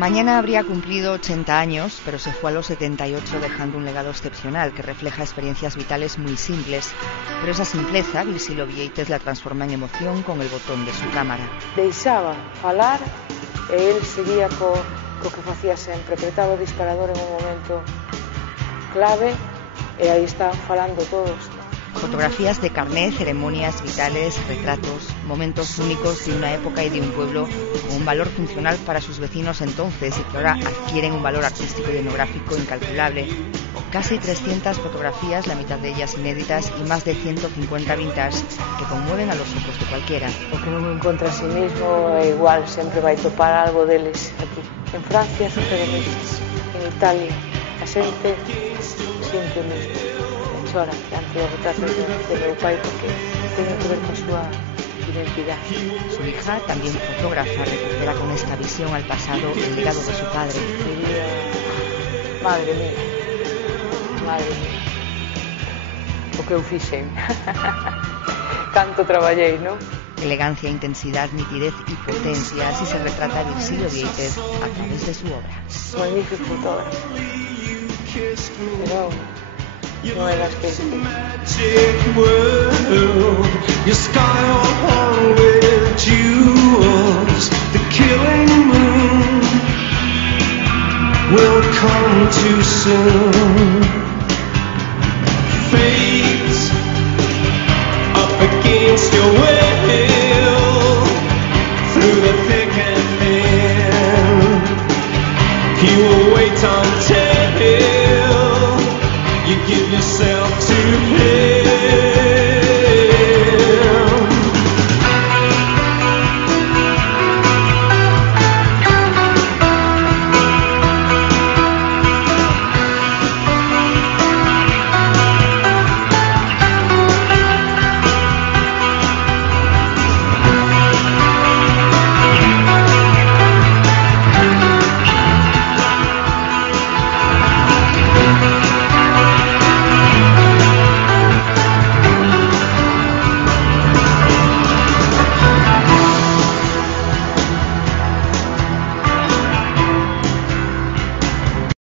Mañana habría cumplido 80 años, pero se fue a los 78 dejando un legado excepcional que refleja experiencias vitales muy simples. Pero esa simpleza, Grisilo Vieites la transforma en emoción con el botón de su cámara. Deixaba falar e el seguía co que facía sempre. Apretaba o disparador en un momento clave e aí están falando todos. Fotografías de carné, ceremonias vitales, retratos, momentos únicos de una época y de un pueblo con un valor funcional para sus vecinos entonces y que ahora adquieren un valor artístico y etnográfico incalculable. Casi 300 fotografías, la mitad de ellas inéditas, y más de 150 vintage que conmueven a los ojos de cualquiera. O que non encontra a sí mismo é igual, sempre vai topar algo deles aquí. En Francia sucede mesmo, en Italia a xente sempre o mesmo. Chora ante o retrato de meu pai porque ten que ver con súa identidade. Su hija, también fotógrafa, recupera con esta visión al pasado el legado de su padre. Diría, madre mía, o que eu fixen. Tanto traballei, non? Elegancia, intensidad, nitidez y potencia, así se retrata Grisilo Vieites a través de su obra. Magnífico fotógrafo. Pero no era que your sky all hung with jewels, the killing moon will come too soon.